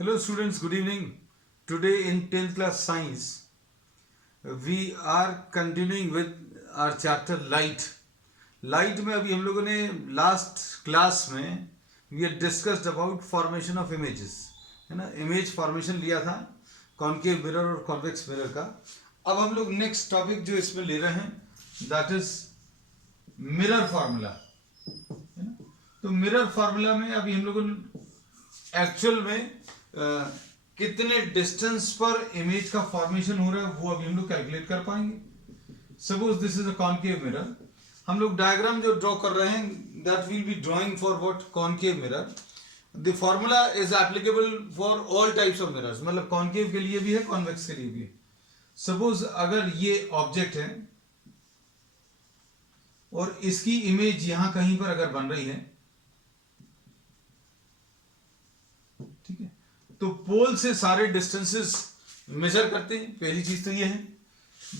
Hello students, good evening. Today in 10th class science, we are continuing with our chapter light. Light में अभी हम लोगों ने last class में we had discussed about formation of images, है ना. Image formation लिया था कॉनकेव मिरर और कॉन्वेक्स मिरर का. अब हम लोग नेक्स्ट टॉपिक जो इसमें ले रहे हैं दैट इज मिरर फार्मूला, है ना. तो मिरर फार्मूला में अभी हम लोगों ने एक्चुअल में कितने डिस्टेंस पर इमेज का फॉर्मेशन हो रहा है वो अभी हम लोग कैलकुलेट कर पाएंगे. Suppose this is a concave mirror. हम लोग डायग्राम जो ड्रॉ कर रहे हैं that will be drawing for what concave mirror. The formula is applicable for all types of mirrors, मतलब कॉनकेव के लिए भी है, कॉन्वेक्स के लिए भी है. सपोज अगर ये ऑब्जेक्ट है और इसकी इमेज यहां कहीं पर अगर बन रही है, ठीक है, तो पोल से सारे डिस्टेंसेस मेजर करते हैं. पहली चीज तो ये है.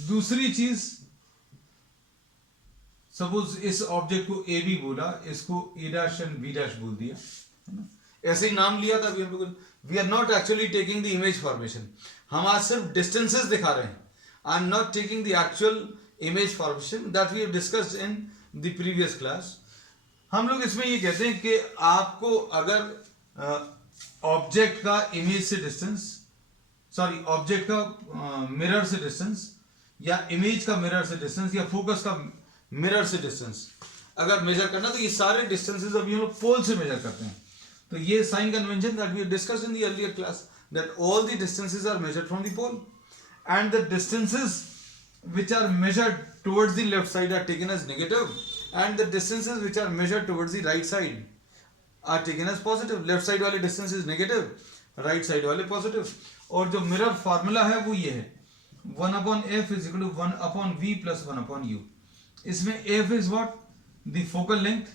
दूसरी चीज, सपोज इस ऑब्जेक्ट को ए बी बोला, इसको A dash and B dash बोल दिया, है ना. ऐसे ही नाम लिया था. We are not actually taking the image formation. हम आज सिर्फ डिस्टेंसेस दिखा रहे हैं. I am not taking the actual image formation that we have discussed in the previous class. हम लोग इसमें ये कहते हैं कि आपको अगर ऑब्जेक्ट का इमेज से डिस्टेंस, सॉरी ऑब्जेक्ट का मिरर से डिस्टेंस, या इमेज का मिरर से डिस्टेंस, या फोकस का मिरर से डिस्टेंस अगर मेजर करना, तो ये सारे डिस्टेंसेस अभी हम लोग पोल से मेजर करते हैं. तो ये sign convention that we discussed in the earlier class, that all the distances are measured from the pole and the distances which are measured towards the left side are taken as negative and the distances which are measured towards the right side are taken as positive. Left side वाले distance is negative, right side वाले positive. और जो mirror formula है वो ये है 1/f is equal to 1/v plus 1/u. इसमें f is what? the focal length.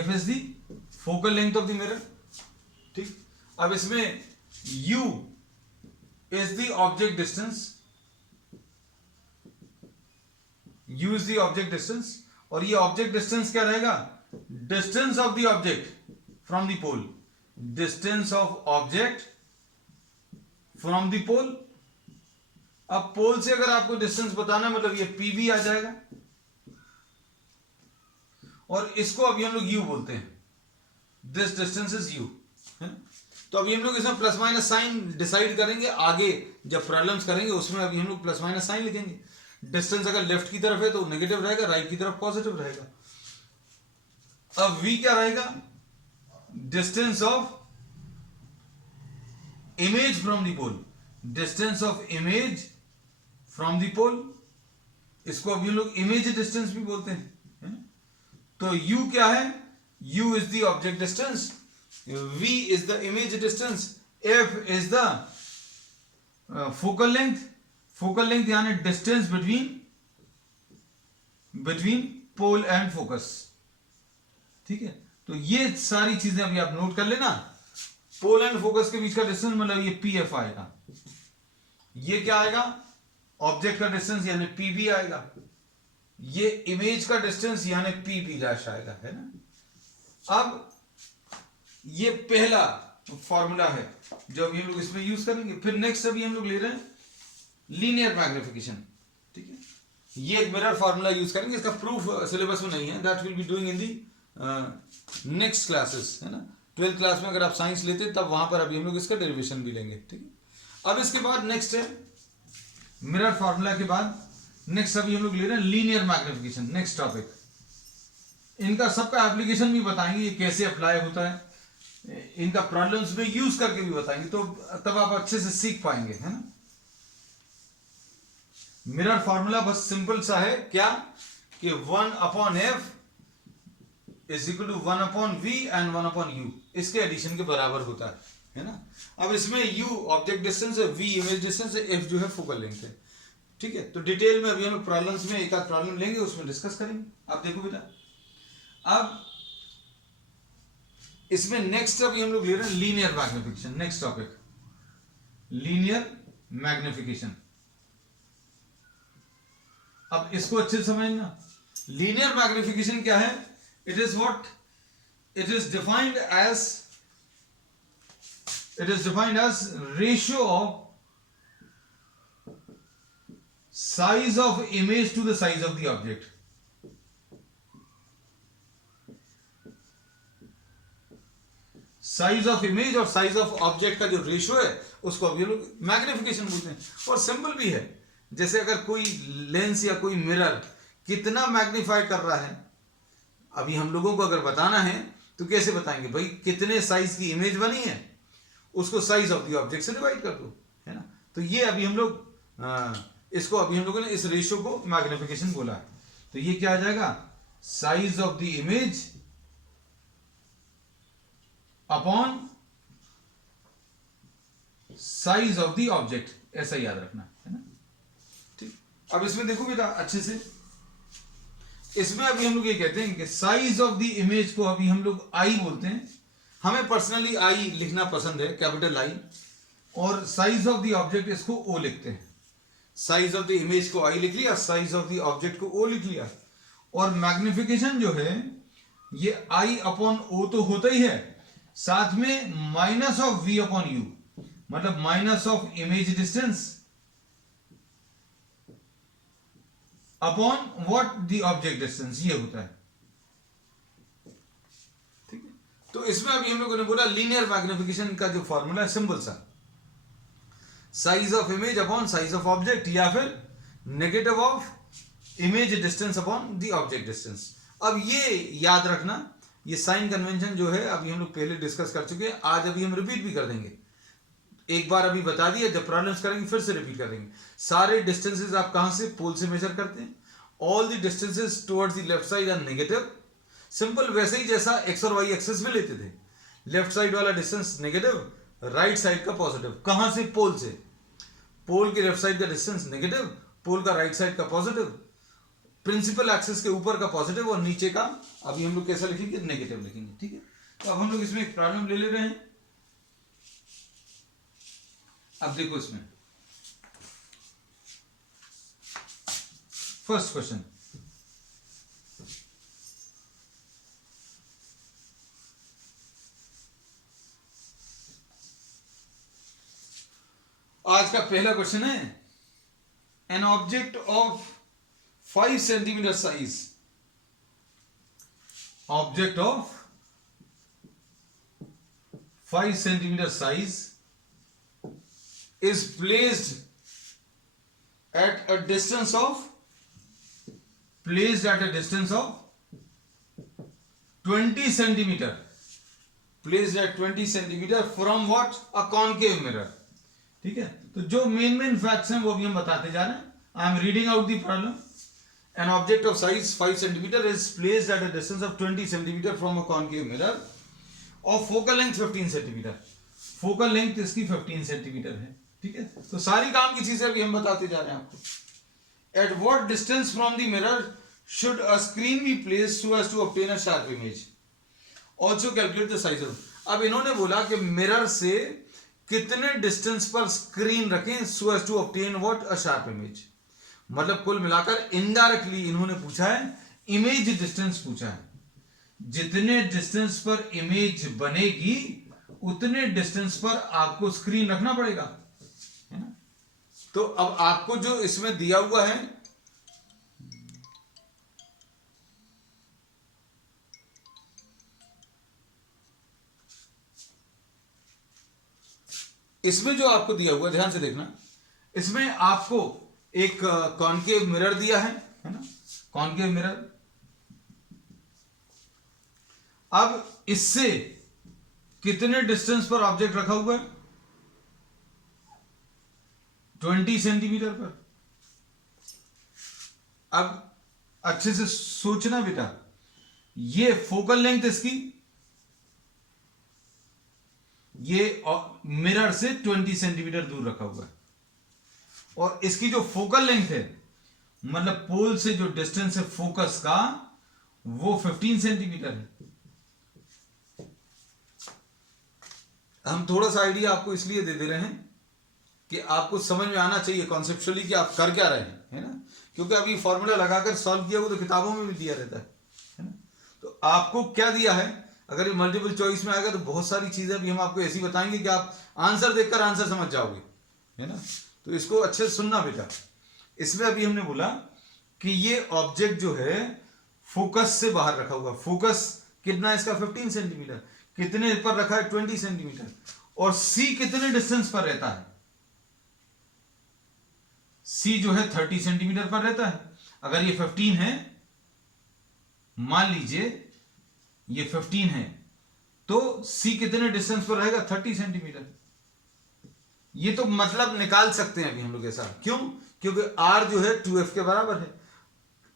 f is the focal length of the mirror. ठीक. अब इसमें u is the object distance. u is the object distance. और ये object distance क्या रहेगा? Distance of the object from the pole. Distance of object from the pole. अब pole से अगर आपको डिस्टेंस बताना है, मतलब ये पीबी आ जाएगा, और इसको अभी हम लोग यू बोलते हैं. दिस डिस्टेंस इज यू, है ना. तो अभी हम लोग इसमें प्लस माइनस साइन डिसाइड करेंगे आगे जब प्रॉब्लम्स करेंगे, उसमें अभी हम लोग प्लस माइनस साइन लिखेंगे. डिस्टेंस अगर लेफ्ट की तरफ है तो नेगेटिव रहेगा, राइट की तरफ पॉजिटिव रहेगा. अब v क्या रहेगा? Distance of image from the pole. Distance of image from the pole, इसको अभी लोग इमेज डिस्टेंस भी बोलते हैं, है ना? तो u क्या है? u is the object distance, v is the image distance, f is the focal length. Focal length यानी distance between pole and focus. ठीक है. तो ये सारी चीजें अभी आप नोट कर लेना. पोल एंड फोकस के बीच का डिस्टेंस मतलब ये पी एफ आएगा. ये क्या आएगा? ऑब्जेक्ट का डिस्टेंस यानी पीबी आएगा. ये इमेज का डिस्टेंस यानी पीबी डैश आएगा, है ना. अब ये पहला फॉर्मूला है जो अभी हम लोग इसमें यूज करेंगे. फिर नेक्स्ट अभी हम लोग ले रहे हैं लीनियर मैग्निफिकेशन. ठीक है. ये एक मिरर फार्मूला यूज करेंगे. इसका प्रूफ सिलेबस में नहीं है, that will be doing in the next classes, है ना. 12th क्लास में अगर आप साइंस लेते तब वहां पर अभी हम लोग इसका डेरिवेशन भी लेंगे. ठीक है. अब इसके बाद नेक्स्ट है मिरर फार्मूला के बाद नेक्स्ट अभी हम लोग ले रहे हैं लीनियर मैग्निफिकेशन. Next topic. इनका सबका एप्लीकेशन भी बताएंगे, ये कैसे अप्लाई होता है, इनका प्रॉब्लम्स में यूज करके भी बताएंगे, तो तब आप अच्छे से सीख पाएंगे, है ना. मिरर फार्मूला बस सिंपल सा है, क्या कि 1/f is equal to 1/v and 1/u इसके एडिशन के बराबर होता है ना. अब इसमें u ऑब्जेक्ट डिस्टेंस है, v इमेज डिस्टेंस है, f जो है फोकल लेंथ है. ठीक है. तो डिटेल में अभी हम प्रॉब्लम्स में एक आध प्रॉब्लम लेंगे, उसमें डिस्कस करेंगे. आप देखो बेटा. अब इसमें नेक्स्ट अभी हम लोग ले रहे हैं linear magnification. Next topic linear magnification. अब इसको अच्छे से समझना. लीनियर मैग्निफिकेशन क्या है? It is what? It is defined as It is defined as ratio of size of image to the size of the object. Size of image और size of object का जो रेशियो है उसको अभी लोग magnification बोलते हैं। और सिंपल भी है, जैसे अगर कोई लेंस या कोई मिरर कितना मैग्नीफाई कर रहा है, अभी हम लोगों को अगर बताना है तो कैसे बताएंगे भाई, कितने साइज की इमेज बनी है उसको साइज ऑफ द ऑब्जेक्ट से डिवाइड कर दो, है ना। तो ये अभी हम लोग इसको अभी हम लोगों ने इस रेशियो को मैग्निफिकेशन बोला है। तो ये क्या आ जाएगा, size of the image upon size of the object, ऐसा याद रखना है ना। ठीक, अब इसमें देखो बेटा अच्छे से, इसमें अभी हम लोग ये कहते हैं कि साइज ऑफ द इमेज को अभी हम लोग आई बोलते हैं। हमें पर्सनली आई लिखना पसंद है, कैपिटल आई, और साइज ऑफ द ऑब्जेक्ट इसको ओ लिखते हैं। साइज ऑफ द इमेज को आई लिख लिया, साइज ऑफ द ऑब्जेक्ट को ओ लिख लिया। और मैग्निफिकेशन जो है ये आई अपॉन ओ तो होता ही है, साथ में minus of V upon U, मतलब minus of image distance upon what the object distance, ये होता है। ठीक है, तो इसमें अभी हम लोगों ने बोला लीनियर मैग्निफिकेशन का जो फॉर्मूला है सिंपल सा, size of image upon size of object, या फिर negative of image distance upon the object distance. अब ये याद रखना, ये साइन कन्वेंशन जो है अभी हम लोग पहले डिस्कस कर चुके हैं, आज अभी हम रिपीट भी कर देंगे। एक बार अभी बता दिया, जब प्रॉब्लम्स करेंगे फिर से रिपीट करेंगे। सारे डिस्टेंसेस आप कहां से, पोल से मेजर करते हैं। All the distances towards the left side are negative. Simple वैसे ही जैसा एक्स और वाई एक्सेस में लेते थे, लेफ्ट साइड वाला डिस्टेंस नेगेटिव, राइट साइड का पॉजिटिव। कहां से, पोल से। पोल के लेफ्ट साइड का डिस्टेंस नेगेटिव, पोल का राइट साइड का पॉजिटिव, प्रिंसिपल एक्सिस के ऊपर का पॉजिटिव और नीचे का अभी हम लोग कैसा लिखेंगे, नेगेटिव लिखेंगे। ठीक है, तो अब हम लोग इसमें एक प्रॉब्लम ले रहे हैं। अब देखो इसमें फर्स्ट क्वेश्चन, आज का पहला क्वेश्चन है, an object of 5 centimetre size, object of 5 centimetre size is placed at a distance of 20 centimeter, placed at 20 centimeter from what, a concave mirror। ठीक है, तो जो मेन फैक्ट्स हैं वो भी हम बताते जा रहे हैं। I am reading out the problem. An object of size 5 centimetre is placed at a distance of 20 centimetre from a concave mirror of focal length 15 centimetre. Focal length इसकी 15 सेंटीमीटर है। ठीक है, तो सारी काम की चीजें अभी हम बताते जा रहे हैं आपको। At what distance from the mirror should a screen be placed so as to obtain a sharp image, also calculate the size of. अब इन्होंने बोला कि मिरर से कितने डिस्टेंस पर स्क्रीन रखें so as to obtain what, a sharp image. मतलब कुल मिलाकर इनडायरेक्टली इन्होंने पूछा है, इमेज डिस्टेंस पूछा है। जितने डिस्टेंस पर इमेज बनेगी उतने डिस्टेंस पर आपको स्क्रीन रखना पड़ेगा, है ना। तो अब आपको जो इसमें दिया हुआ है, इसमें जो आपको दिया हुआ, ध्यान से देखना, इसमें आपको एक कॉनकेव मिरर दिया है ना, कॉनकेव मिरर। अब इससे कितने डिस्टेंस पर ऑब्जेक्ट रखा हुआ है, 20 सेंटीमीटर पर। अब अच्छे से सोचना बेटा, ये फोकल लेंथ इसकी, ये मिरर से 20 सेंटीमीटर दूर रखा हुआ है, और इसकी जो फोकल लेंथ है, मतलब पोल से जो डिस्टेंस है फोकस का, वो 15 सेंटीमीटर है। हम थोड़ा सा आइडिया आपको इसलिए दे रहे हैं कि आपको समझ में आना चाहिए कॉन्सेप्चुअली कि आप कर क्या रहे हैं, है ना। क्योंकि अभी फॉर्मूला लगाकर सॉल्व किया वो तो किताबों में भी दिया रहता है ना। तो आपको क्या दिया है, अगर ये मल्टीपल चॉइस में आएगा तो बहुत सारी चीजें भी हम आपको ऐसी बताएंगे कि आप आंसर देखकर आंसर समझ जाओगे, है ना। तो इसको अच्छे से सुनना बेटा। इसमें अभी हमने बोला कि ये ऑब्जेक्ट जो है फोकस से बाहर रखा हुआ, फोकस कितना है इसका 15 सेंटीमीटर, कितने पर रखा है 20 सेंटीमीटर, और सी कितने डिस्टेंस पर रहता है, सी जो है 30 सेंटीमीटर पर रहता है। अगर ये 15 है, मान लीजिए ये 15 है, तो सी कितने डिस्टेंस पर रहेगा 30 सेंटीमीटर। ये तो मतलब निकाल सकते हैं अभी हम लोग ऐसा, क्यों, क्योंकि r जो है 2f के बराबर है।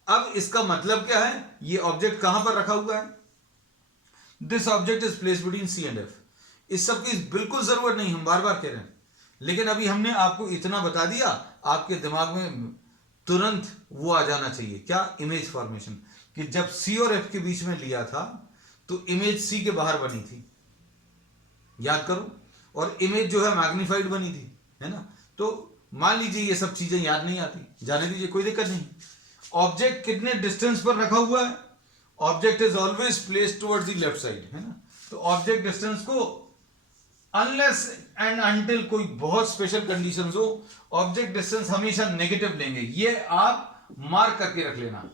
अब इसका मतलब क्या है, ये ऑब्जेक्ट कहां पर रखा हुआ है, this object is placed between C and F. इस सब की बिल्कुल जरूरत नहीं, हम बार बार कह रहे हैं, लेकिन अभी हमने आपको इतना बता दिया, आपके दिमाग में तुरंत वो आ जाना चाहिए, क्या, इमेज फॉर्मेशन, कि जब सी और एफ के बीच में लिया था तो इमेज सी के बाहर बनी थी, याद करो, और इमेज जो है मैग्नीफाइड बनी थी, है ना। तो मान लीजिए ये सब चीजें याद नहीं आती, जाने दीजिए, कोई दिक्कत नहीं। ऑब्जेक्ट कितने डिस्टेंस पर रखा हुआ है, object is always placed towards the left side, है ना। तो ऑब्जेक्ट डिस्टेंस को अनलेस एंड अनटिल कोई बहुत स्पेशल कंडीशंस हो, ऑब्जेक्ट डिस्टेंस हमेशा नेगेटिव लेंगे, ये आप मार्क करके रख लेना।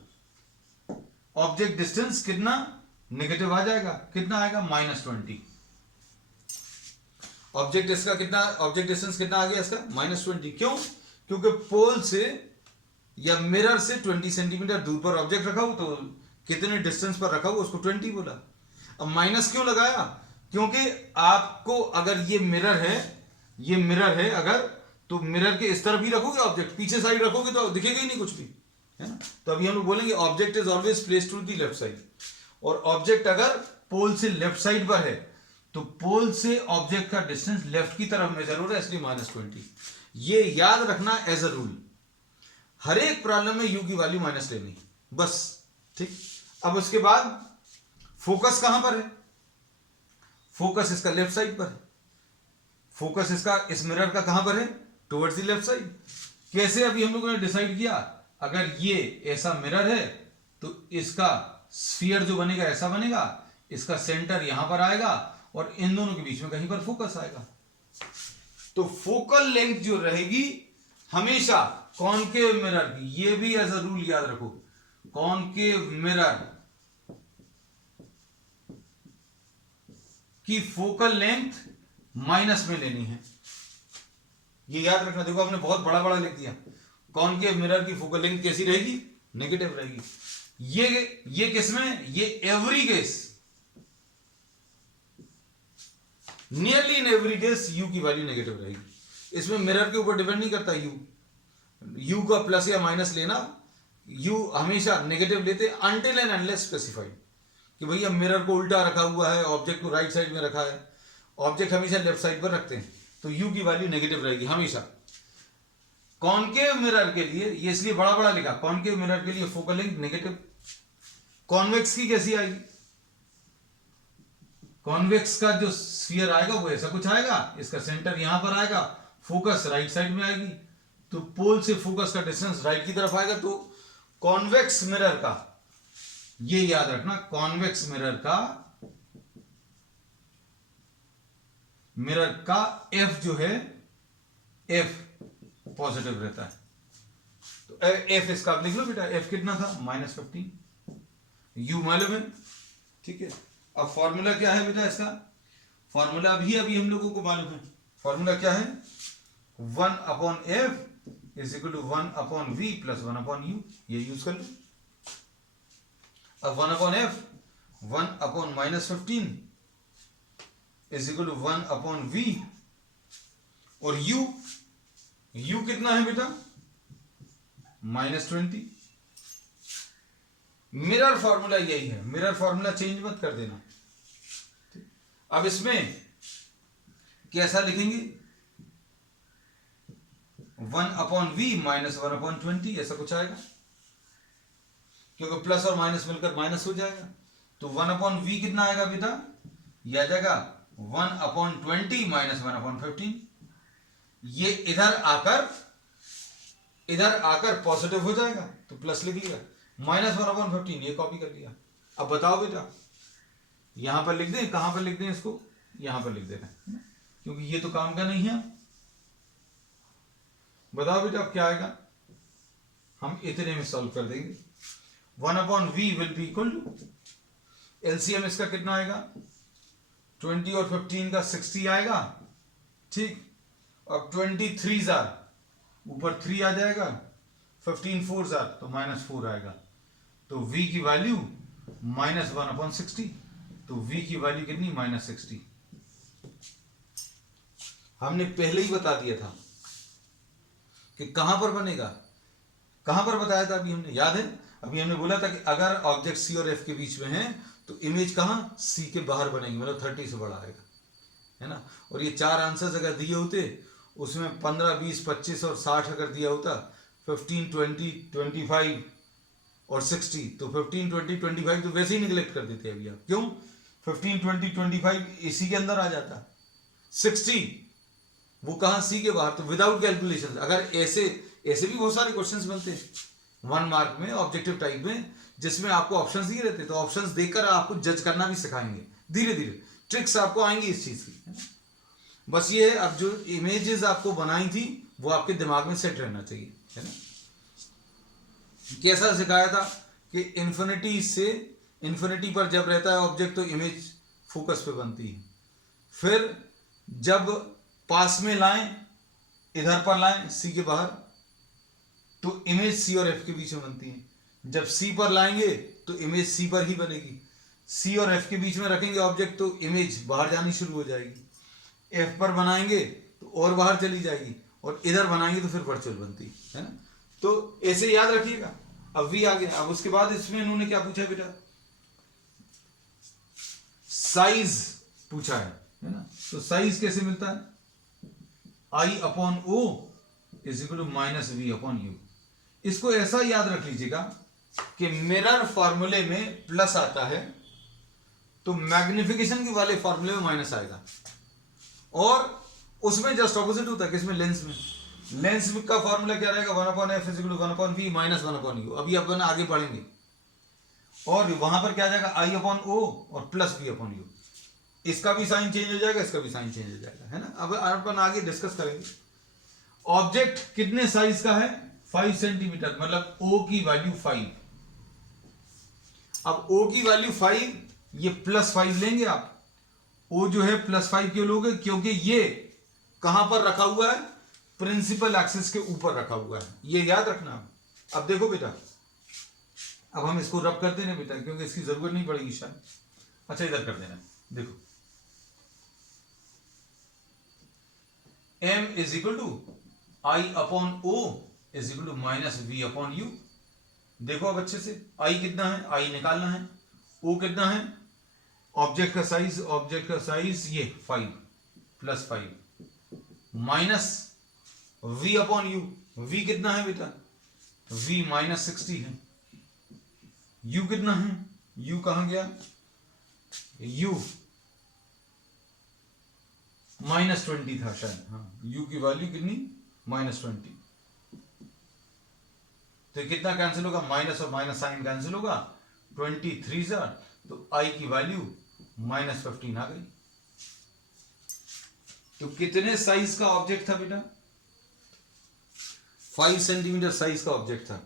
ऑब्जेक्ट डिस्टेंस कितना नेगेटिव आ जाएगा, कितना आएगा -20। ऑब्जेक्ट इसका कितना, ऑब्जेक्ट डिस्टेंस कितना आ गया इसका -20, क्यों, क्योंकि पोल से या मिरर से 20 सेंटीमीटर दूर पर ऑब्जेक्ट रखा हो, तो कितने डिस्टेंस पर रखा हो उसको 20 बोला। अब माइनस क्यों लगाया, क्योंकि आपको अगर ये मिरर है, ये मिरर है अगर, तो मिरर के इस तरफ ही रखोगे ऑब्जेक्ट, पीछे साइड रखोगे तो दिखेगा ही नहीं कुछ भी, है ना। तो अभी हम लोग बोलेंगे object is always placed to the left side, और ऑब्जेक्ट अगर पोल से लेफ्ट साइड पर है तो पोल से ऑब्जेक्ट का डिस्टेंस लेफ्ट की तरफ मेजर हो रहा है, इसलिए -20। ये याद रखना एज अ रूल, हर एक प्रॉब्लम में यू की वैल्यू माइनस लेनी, बस, ठीक। अब उसके बाद फोकस कहां पर है, फोकस इसका लेफ्ट साइड पर है, फोकस इसका इस मिरर का कहां पर है, टुवर्ड्स द लेफ्ट साइड। कैसे, अभी हम लोगों ने डिसाइड किया, अगर ये ऐसा मिरर है तो इसका स्फीयर जो बनेगा ऐसा बनेगा, इसका सेंटर यहां पर आएगा और इन दोनों के बीच में कहीं पर फोकस आएगा। तो फोकल लेंथ जो रहेगी हमेशा कॉनकेव मिरर की, ये भी एज अ रूल याद रखो, कॉनकेव मिरर की फोकल लेंथ माइनस में लेनी है, ये याद रखना। देखो आपने बहुत बड़ा बड़ा लिख दिया, कॉनकेव मिरर की फोकल लेंथ कैसी रहेगी, नेगेटिव रहेगी। ये किस में, ये every case, nearly in every case you की वैल्यू नेगेटिव रहेगी। इसमें मिरर के ऊपर डिपेंड नहीं करता, यू का प्लस या माइनस लेना, यू हमेशा नेगेटिव लेते अनटिल एंड अनलेस स्पेसिफाइड, कि भैया मिरर को उल्टा रखा हुआ है, ऑब्जेक्ट को राइट साइड में रखा है, ऑब्जेक्ट हमेशा लेफ्ट साइड पर रखते हैं, तो यू की वैल्यू नेगेटिव रहेगी हमेशा। कॉनकेव मिरर के लिए, ये इसलिए बड़ा बड़ा लिखा, कॉनकेव मिरर के लिए फोकल लेंथ नेगेटिव। कॉन्वेक्स की कैसी आएगी, कॉन्वेक्स का जो स्फीयर आएगा वो ऐसा कुछ आएगा, इसका सेंटर यहां पर आएगा, फोकस राइट साइड में आएगी, तो पोल से फोकस का डिस्टेंस राइट की तरफ आएगा। तो कॉन्वेक्स मिरर का, ये याद रखना, कॉन्वेक्स मिरर का एफ जो है, एफ पॉजिटिव रहता है। तो एफ इसका आप लिख लो बेटा, एफ कितना था -15, यू मालूम है, ठीक है। अब फॉर्मूला क्या है बेटा इसका, फॉर्मूला अभी हम लोगों को मालूम है, फॉर्मूला क्या है, 1/f = 1/v + 1/u, ये यूज कर लो। अब 1/f 1/-15 = 1/v, और u कितना है बेटा, -20। मिरर फॉर्मूला यही है, मिरर फॉर्मूला चेंज मत कर देना। अब इसमें कैसा लिखेंगे, 1/v - 1/20, ऐसा कुछ आएगा, क्योंकि प्लस और माइनस मिलकर माइनस हो जाएगा। तो 1/v कितना आएगा बेटा, यह आ जाएगा 1/20 - 1/15। ये इधर आकर पॉजिटिव हो जाएगा, तो प्लस लिख लिया, -1/15, ये कॉपी कर लिया। अब बताओ बेटा, यहां पर लिख दें, कहां पर लिख दें इसको, यहां पर लिख देना, क्योंकि ये तो काम का नहीं है। बताओ बेटा अब क्या आएगा, हम इतने में सॉल्व कर देंगे। 1/v will be equal to, LCM इसका कितना आएगा, 20 और 15 का 60 आएगा, ठीक। अब 23 जार ऊपर 3 आ जाएगा, 15 4 जार तो -4 आएगा, तो v की वैल्यू -1/60, तो v की वैल्यू कितनी, -60। हमने पहले ही बता दिया था कि कहां पर बनेगा, कहां पर बताया था अभी हमने, याद है? अभी हमने बोला था कि अगर ऑब्जेक्ट सी और एफ के बीच में है तो इमेज कहां, सी के बाहर बनेगी, मतलब 30 से बड़ा आएगा, है ना। और ये 4 आंसर्स अगर दिए होते, उसमें 15 20 25 और 60 अगर दिया होता, 15 20 25 और 60, तो 15 20 25 तो वैसे ही निगलेक्ट कर देते अभी आप, क्यों, 15 20 25 इसी के अंदर आ जाता, 60 वो कहां, सी के बाहर, तो विदाउट कैलकुलेशन। अगर ऐसे भी बहुत सारे क्वेश्चंस बनते हैं 1 मार्क में, ऑब्जेक्टिव टाइप में, जिसमें आपको ऑप्शंस दिए रहते, तो ऑप्शंस देखकर आपको जज करना भी सिखाएंगे, धीरे धीरे ट्रिक्स आपको आएंगी इस चीज की। बस ये है, अब जो इमेजेस आपको बनाई थी वो आपके दिमाग में सेट रहना चाहिए, है ना। कैसा सिखाया था कि इन्फिनिटी से इन्फिनिटी पर जब रहता है ऑब्जेक्ट तो इमेज फोकस पे बनती है, फिर जब पास में लाएं, इधर पर लाएं सी के बाहर, तो इमेज सी और एफ के बीच में बनती है, जब सी पर लाएंगे तो इमेज सी पर ही बनेगी, सी और एफ के बीच में रखेंगे ऑब्जेक्ट तो इमेज बाहर जानी शुरू हो जाएगी, एफ पर बनाएंगे तो और बाहर चली जाएगी, और इधर बनाएंगे तो फिर वर्चुअल बनती है ना। तो ऐसे याद रखिएगा। अब वी आ गया, अब उसके बाद इसमें इन्होंने क्या पूछा बेटा, साइज पूछा है ना। तो साइज कैसे मिलता है, I/O is equal to -V/U। इसको ऐसा याद रख लीजिएगा कि मिरर फॉर्मूले में प्लस आता है तो मैग्निफिकेशन के वाले फॉर्मूले में माइनस आएगा, और उसमें जस्ट ऑपोजिट होता है, किसमें, लेंस में। लेंस का फॉर्मूला क्या रहेगा, 1/f is equal to 1/v minus 1/u। अभी अपन आगे पढ़ेंगे, और वहां पर क्या जाएगा, I/O और प्लस V/U। इसका भी साइन चेंज हो जाएगा, इसका भी साइन चेंज हो जाएगा, है ना। अब अपन आगे डिस्कस करेंगे। ऑब्जेक्ट कितने साइज का है, 5 सेंटीमीटर, मतलब O की वैल्यू 5। अब O की वैल्यू 5, ये +5 लेंगे आप। O जो है +5 क्यों लोगे, क्योंकि ये कहां पर रखा हुआ है, प्रिंसिपल एक्सिस के ऊपर रखा हुआ है, ये याद रखना। अब देखो बेटा, अब हम इसको रब कर देना बेटा, क्योंकि इसकी जरूरत नहीं पड़ेगी शायद। अच्छा इधर कर देना, देखो M is equal to I/O is equal to -V/U। देखो अब अच्छे से, I कितना है, I निकालना है, O कितना है, ऑब्जेक्ट का साइज ये 5 +5 माइनस V/U। V कितना है बेटा, V -60 है। U कितना है, U कहां गया, U -20 था शायद, हाँ, U की वैल्यू कितनी, -20। तो कितना कैंसिल होगा, माइनस और माइनस साइन कैंसिल होगा, 23 जार, तो I की वैल्यू -15 आ गई। तो कितने साइज का ऑब्जेक्ट था बेटा, 5 सेंटीमीटर साइज का ऑब्जेक्ट था।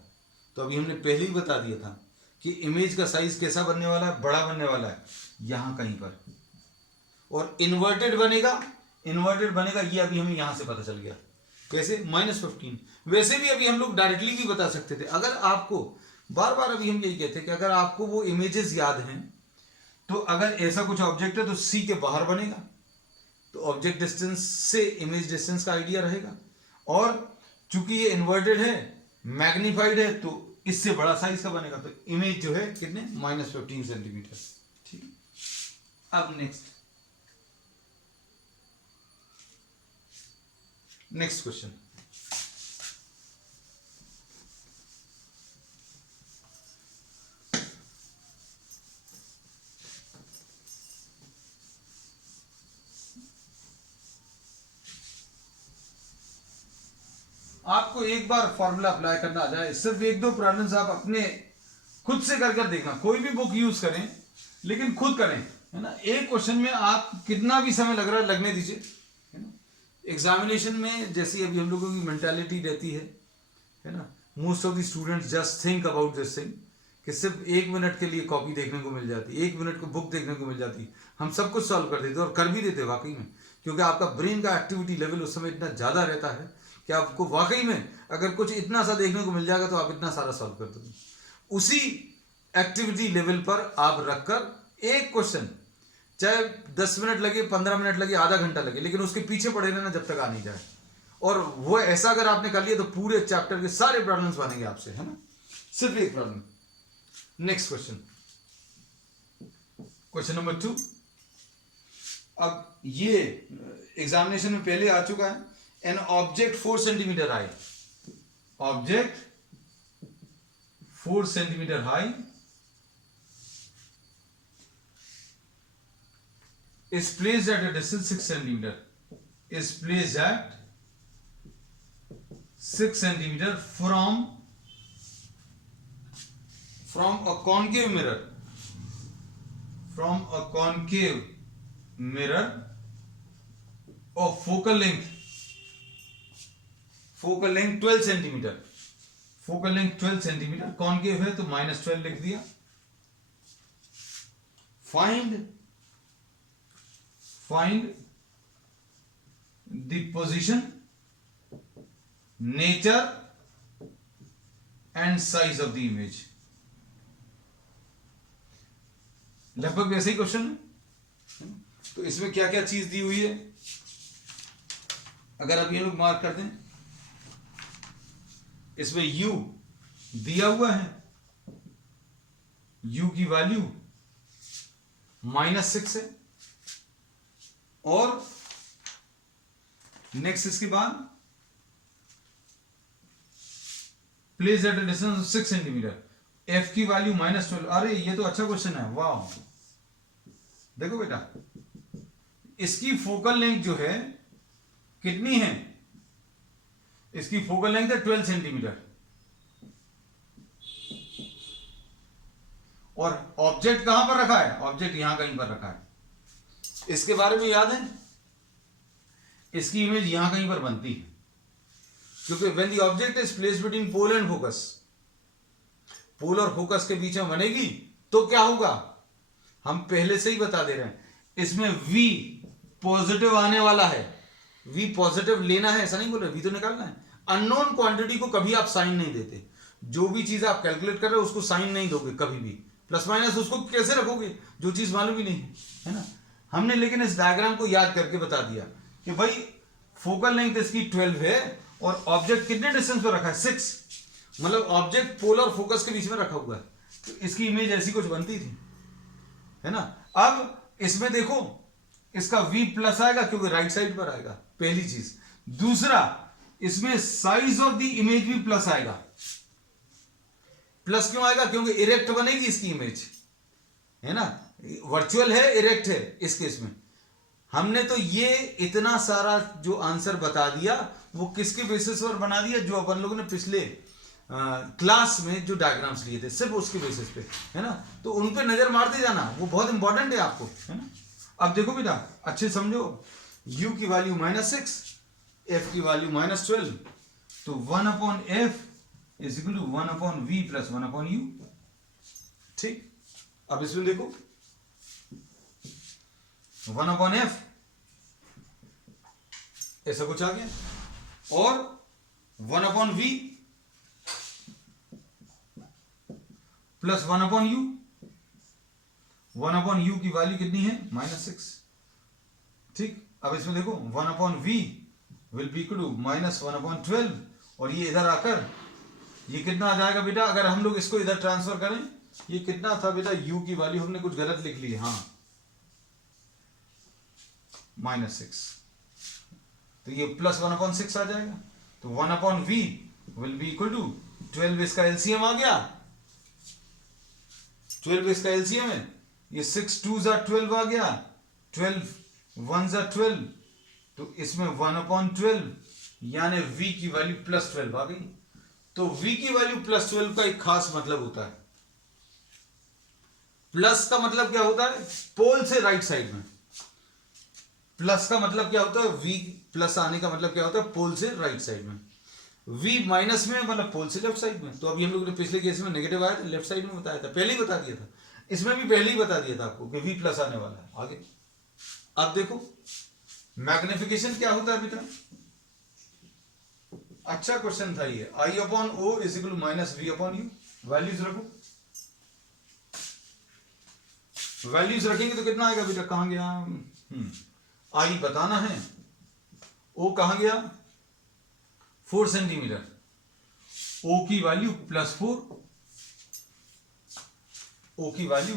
तो अभी हमने पहले ही बता दिया था कि इमेज का साइज कैसा बनने वाला है, बड़ा बनने वाला है, यहां कहीं पर, और इन्वर्टेड बनेगा, ये अभी हमें यहां से पता चल गया, कैसे, -15। वैसे भी अभी हम लोग डायरेक्टली भी बता सकते थे, अगर आपको बार बार, अभी हम यही कहते हैं कि अगर आपको वो इमेजेस याद हैं, तो अगर ऐसा कुछ ऑब्जेक्ट है तो सी के बाहर बनेगा, तो ऑब्जेक्ट डिस्टेंस से इमेज डिस्टेंस का आइडिया रहेगा, और चूंकि ये इन्वर्टेड है, मैग्नीफाइड है, तो इससे बड़ा साइज का बनेगा, तो इमेज जो है कितने, -15 सेंटीमीटर। ठीक, अब नेक्स्ट क्वेश्चन। आपको एक बार फॉर्मूला अप्लाई करना आ जाए, सिर्फ 1-2 प्रॉब्लम्स आप अपने खुद से कर देखना, कोई भी बुक यूज करें लेकिन खुद करें, है ना। एक क्वेश्चन में आप कितना भी समय लग रहा है लगने दीजिए, है ना। एग्जामिनेशन में जैसी अभी हम लोगों की मेंटालिटी रहती है ना, most of the students just think about this thing कि सिर्फ 1 मिनट के लिए कॉपी देखने को मिल जाती, 1 मिनट को बुक देखने को मिल जाती, हम सब कुछ सॉल्व कर देते और कर भी देते वाकई में, क्योंकि आपका ब्रेन का एक्टिविटी लेवल उस समय इतना ज़्यादा रहता है कि आपको वाकई में अगर कुछ इतना सा देखने को मिल जाएगा तो आप इतना सारा सॉल्व कर दोगे। उसी एक्टिविटी लेवल पर आप रखकर एक क्वेश्चन चाहे 10 मिनट लगे, 15 मिनट लगे, आधा घंटा लगे, लेकिन उसके पीछे पड़े रहना जब तक आ नहीं जाए। और वो ऐसा अगर आपने कर लिया तो पूरे चैप्टर के सारे प्रॉब्लम्स बनेंगे आपसे, है ना, सिर्फ एक problem. Next question, question number 2। अब ये एग्जामिनेशन में पहले आ चुका है। An object 4 centimetre high, object 4 centimetre high is placed at a distance 6 centimeter, is placed at 6 centimeter from a concave mirror, from a concave mirror of focal length 12 centimeter, focal length 12 centimeter, concave है तो -12 लिख दिया। Find the position, nature and size of the image। लगभग वैसे ही question है। तो इसमें क्या क्या चीज दी हुई है अगर आप ये लोग मार्क कर दें, इसमें u दिया हुआ है, u की वैल्यू -6 है, और नेक्स्ट इसके बाद place at a distance of 6 centimetre, f की वैल्यू -12। अरे ये तो अच्छा क्वेश्चन है, वाह। देखो बेटा, इसकी फोकल लेंथ जो है कितनी है, इसकी फोकल लेंथ है 12 सेंटीमीटर, और ऑब्जेक्ट कहां पर रखा है, ऑब्जेक्ट यहां कहीं पर रखा है। इसके बारे में याद है, इसकी इमेज यहां कहीं पर बनती है, क्योंकि when the object is placed between pole and focus, pole और फोकस के बीच में बनेगी तो क्या होगा, हम पहले से ही बता दे रहे हैं, इसमें v पॉजिटिव आने वाला है, v पॉजिटिव लेना है, ऐसा नहीं बोल रहे, v तो निकालना है। अननोन क्वांटिटी को कभी आप साइन नहीं देते, जो भी चीज आप कैलकुलेट कर रहे हो उसको साइन नहीं दोगे कभी भी, प्लस माइनस उसको कैसे रखोगे जो चीज मालूम ही नहीं है ना। हमने लेकिन इस डायग्राम को याद करके बता दिया कि भाई फोकल लेंथ इसकी 12 है और ऑब्जेक्ट कितने डिस्टेंस पर रखा है, 6, मतलब ऑब्जेक्ट पोल और फोकस के बीच में रखा हुआ है, तो इसकी इमेज ऐसी कुछ बनती थी, है ना। अब इसमें देखो इसका v प्लस आएगा क्योंकि राइट साइड पर आएगा, पहली चीज। दूसरा, इसमें साइज ऑफ द इमेज भी प्लस आएगा। प्लस क्यों आएगा, क्योंकि इरेक्ट बनेगी इसकी इमेज, है ना, वर्चुअल है, इरेक्ट है इस केस में। हमने तो ये इतना सारा जो आंसर बता दिया वो किसके बेसिस पर बना दिया, जो अपन लोगों ने पिछले क्लास में जो डायग्राम्स लिए थे, सिर्फ उसके बेसिस पे, है ना। तो उन पे नजर मारते जाना, वो बहुत इंपॉर्टेंट है आपको, है ना। अब देखो बेटा, अच्छे समझो, u की वैल्यू -6, f की वैल्यू -12, तो 1/f is equal to 1/v plus 1/u। ठीक, अब इसमें देखो 1/f ऐसा कुछ आ गया, और 1/v प्लस 1/u, 1/u की वैल्यू कितनी है, -6। ठीक, अब इसमें देखो 1/v will be equal to -1/12, और ये इधर आकर ये कितना आ जाएगा बेटा, अगर हम लोग इसको इधर ट्रांसफर करें, ये कितना था बेटा, u की वैल्यू हमने कुछ गलत लिख ली है, हाँ -6, तो ये प्लस 1/6 आ जाएगा, तो 1/v will be equal to 12, इसका एलसीएम आ गया, 12 इसका एलसीएम है, ये 6 2s are 12 आ गया, 12 1s are 12, तो इसमें 1/12 यानी v की वैल्यू +12 आ गई। तो v की वैल्यू +12 का एक खास मतलब होता है, प्लस का मतलब क्या होता है, पोल से राइट साइड में। प्लस का मतलब क्या होता है, v प्लस आने का मतलब क्या होता है, पोल से राइट साइड में। v माइनस में मतलब पोल से लेफ्ट साइड में। तो अभी हम लोग ने पिछले केस में नेगेटिव आया था, लेफ्ट साइड में बताया था, पहले ही बता दिया था। इसमें भी पहले ही बता दिया था आपको कि v प्लस आने वाला है। आगे अब देखो मैग्निफिकेशन क्या होता है बेटा, अच्छा क्वेश्चन था ये। I upon O is equal minus V upon U. Values रखो, वैल्यूज रखेंगे तो कितना आएगा बेटा, कहां गया, आई बताना है, ओ कहां गया, 4 सेंटीमीटर, ओ की वैल्यू +4, ओ की वैल्यू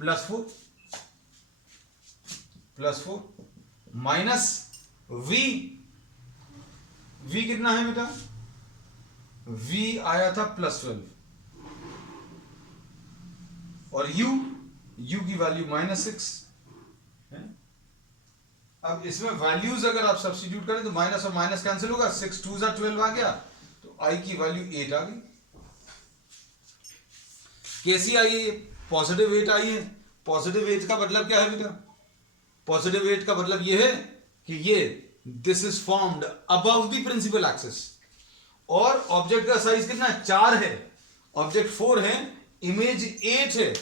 +4 माइनस वी, वी कितना है बेटा, वी आया था +12 और यू, यू की वैल्यू -6 है। अब इसमें वैल्यूज अगर आप सब्स्टिट्यूट करें तो माइनस और माइनस कैंसिल होगा, 6 2 12 आ गया, तो आई की वैल्यू 8 आ गई। कैसी आई है, पॉजिटिव 8 आई है। पॉजिटिव 8 का मतलब क्या है बेटा, पॉजिटिव 8 का मतलब ये है कि ये this is formed above the principal axis, और ऑब्जेक्ट का साइज कितना है, 4 है, ऑब्जेक्ट 4 है, इमेज 8 है।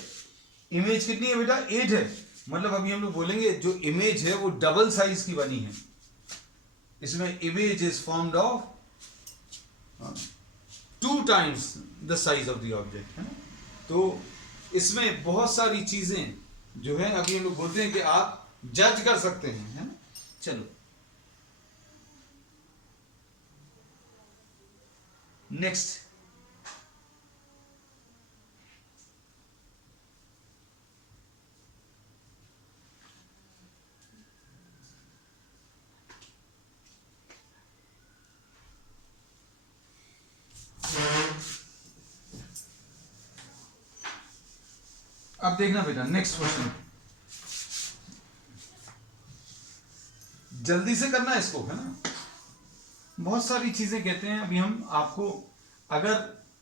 इमेज कितनी है बेटा, 8 है। मतलब अभी हम लोग बोलेंगे जो इमेज है वो डबल साइज की बनी है। इसमें image is formed of 2 times the size of the object, है ना। तो इसमें बहुत सारी चीजें जो है अभी हम लोग बोलते हैं कि आप जज कर सकते हैं, है ना। चलो नेक्स्ट, अब देखना बेटा नेक्स्ट क्वेश्चन, जल्दी से करना है इसको, है ना। बहुत सारी चीजें कहते हैं, अभी हम आपको अगर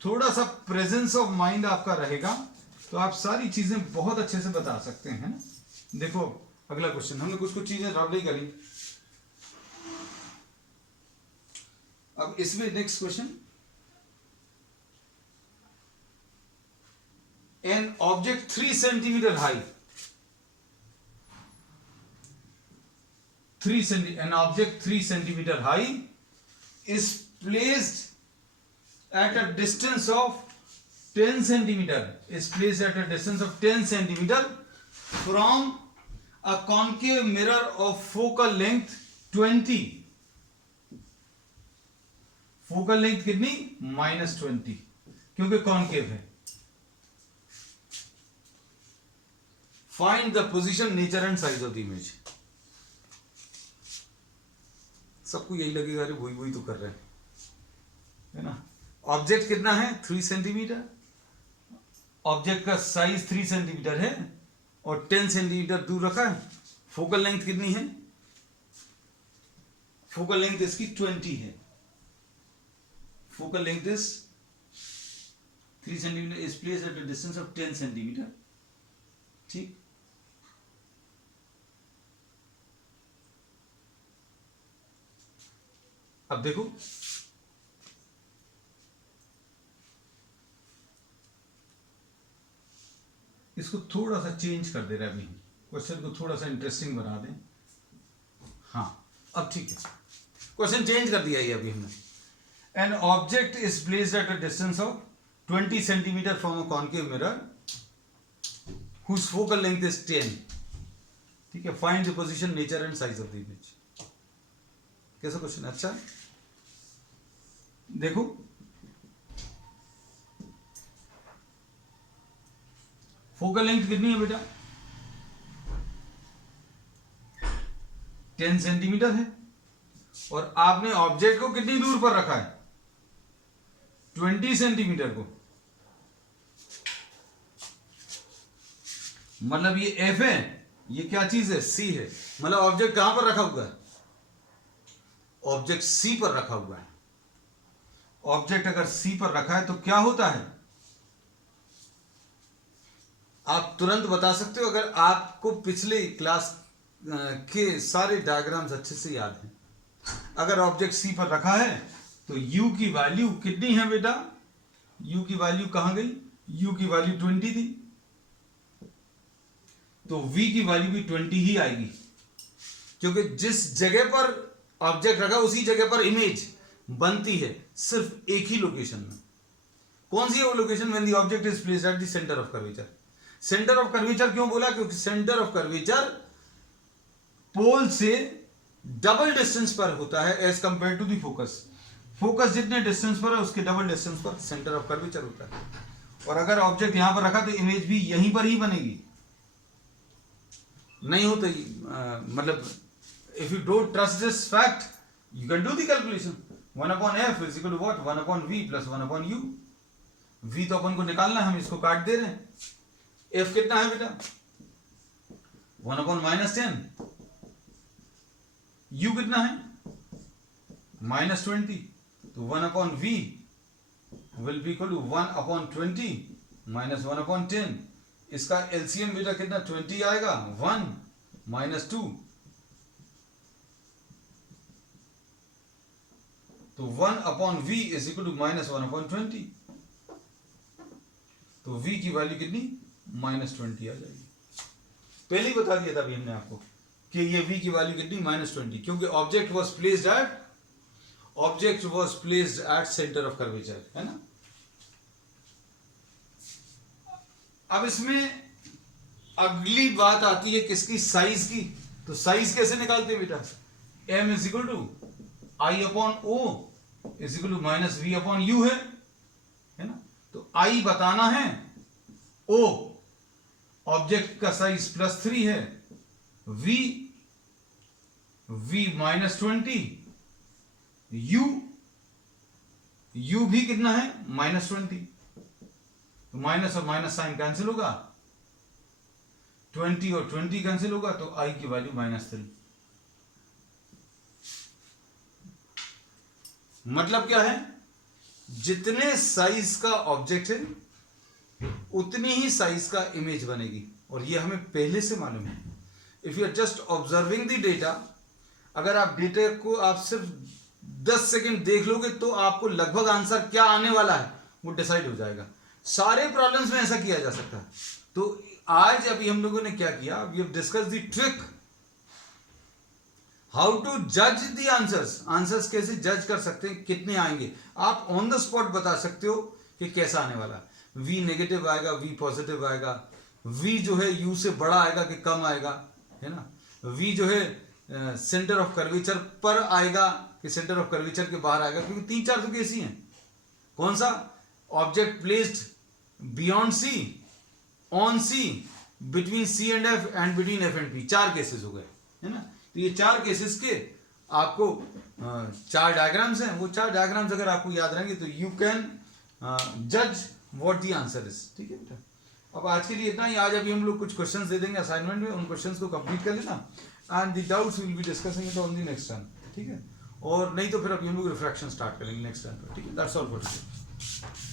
थोड़ा सा प्रेजेंस ऑफ माइंड आपका रहेगा तो आप सारी चीजें बहुत अच्छे से बता सकते हैं, है ना। देखो अगला क्वेश्चन, हमने कुछ कुछ चीजें रब नहीं करी। अब इसमें next question, an object 3 centimeter high, an object 3 centimeter high is placed at a distance of 10 centimeter, is placed at a distance of 10 centimeter from a concave mirror of focal length 20, focal length कितनी, -20, क्योंकि concave है। Find the position, nature and size of the image. सबको यही लगेगा अरे वही वही तो कर रहे हैं, है ना। ऑब्जेक्ट कितना है, 3 सेंटीमीटर, ऑब्जेक्ट का साइज 3 सेंटीमीटर है और 10 सेंटीमीटर दूर रखा है। फोकल लेंथ कितनी है, फोकल लेंथ इसकी 20 है, focal length is 3 centimetre, is placed at a distance of 10 centimetre, ठीक। अब देखो इसको थोड़ा सा चेंज कर दे रहा है, अभी क्वेश्चन को थोड़ा सा इंटरेस्टिंग बना दें। हाँ अब ठीक है, क्वेश्चन चेंज कर दिया है अभी हमने। An object is placed at a distance of 20 centimetre from a concave mirror whose focal length is 10, ठीक है। Find the position, nature and size of the image. कैसा क्वेश्चन, अच्छा देखो फोकल लेंथ कितनी है बेटा, 10 सेंटीमीटर है, और आपने ऑब्जेक्ट को कितनी दूर पर रखा है, 20 सेंटीमीटर को। मतलब ये एफ है, ये क्या चीज है, सी है। मतलब ऑब्जेक्ट कहां पर रखा हुआ है, ऑब्जेक्ट सी पर रखा हुआ है। ऑब्जेक्ट अगर सी पर रखा है तो क्या होता है, आप तुरंत बता सकते हो अगर आपको पिछले क्लास के सारे डायग्राम्स अच्छे से याद हैं। अगर ऑब्जेक्ट सी पर रखा है तो u की वैल्यू कितनी है बेटा, u की वैल्यू कहां गई, u की वैल्यू 20 थी, तो v की वैल्यू भी 20 ही आएगी, क्योंकि जिस जगह पर ऑब्जेक्ट रखा उसी जगह पर इमेज बनती है, सिर्फ एक ही लोकेशन में। कौन सी है वो location? When the object is placed at the centre of curvature. Centre of curvature क्यों बोला? क्योंकि सेंटर ऑफ कर्वेचर पोल से डबल डिस्टेंस पर होता है as compare to the focus. Focus जितने डिस्टेंस पर है उसके डबल डिस्टेंस पर सेंटर ऑफ कर्वेचर होता है। और अगर ऑब्जेक्ट यहां पर रखा तो इमेज भी यहीं पर ही बनेगी, नहीं हो तो मतलब if you don't trust this fact you can do the calculation. 1/f is equal to what, 1/v plus 1/u। v तो अपन को निकालना है, हम इसको काट दे रहे हैं। f कितना है बेटा? 1/-10। u कितना है? -20। तो 1/v will be equal to 1/20 minus 1/10। इसका एलसीएम बेटा कितना 20 आएगा, 1 माइनस 2, तो 1/v is equal to minus 1/20। तो v की वैल्यू कितनी, -20 आ जाएगी। पहले ही बता दिया था अभी हमने आपको कि ये v की वैल्यू कितनी, -20, क्योंकि object was placed at centre of curvature, है ना। अब इसमें अगली बात आती है किसकी, साइज की। तो साइज कैसे निकालते हैं बेटा? m is equal to I/O is equal to minus v/u है ना। तो I बताना है, O ऑब्जेक्ट का साइज +3 है, v -20, u भी कितना है, -20। तो माइनस और माइनस साइन कैंसिल होगा, 20 और 20 कैंसिल होगा, तो I की वैल्यू -3। मतलब क्या है, जितने साइज का ऑब्जेक्ट है उतनी ही साइज का इमेज बनेगी, और ये हमें पहले से मालूम है। If you are just observing the data, अगर आप डेटा को आप सिर्फ 10 सेकंड देख लोगे तो आपको लगभग आंसर क्या आने वाला है वो डिसाइड हो जाएगा। सारे प्रॉब्लम्स में ऐसा किया जा सकता है। तो आज अभी हम लोगों ने क्या किया, we have discuss the trick how to जज द आंसर्स कैसे जज कर सकते हैं, कितने आएंगे। आप ऑन द स्पॉट बता सकते हो कि कैसा आने वाला है, v नेगेटिव आएगा, v पॉजिटिव आएगा, v जो है u से बड़ा आएगा कि कम आएगा, है ना। v जो है सेंटर ऑफ कर्वेचर पर आएगा कि सेंटर ऑफ कर्वेचर के बाहर आएगा, क्योंकि 3-4 तो केस ही हैं। कौन सा? Object placed beyond C, on C, between c and f and between f and p। 4 cases हो गए, है ना। तो ये 4 केसेस के आपको 4 डायग्राम्स हैं। वो 4 डायग्राम्स अगर आपको याद रहेंगे तो यू कैन जज व्हाट द आंसर इज। ठीक है बेटा, अब आज के लिए इतना ही। आज अभी हम लोग कुछ क्वेश्चंस दे देंगे असाइनमेंट में, उन क्वेश्चंस को कंप्लीट कर लेना, and the doubts will be discussing it on the next time. ठीक है, और नहीं तो फिर अभी हम लोग रिफ्रैक्शन स्टार्ट करेंगे नेक्स्ट टाइम पर। ठीक है, दैट्स ऑल फॉर टुडे।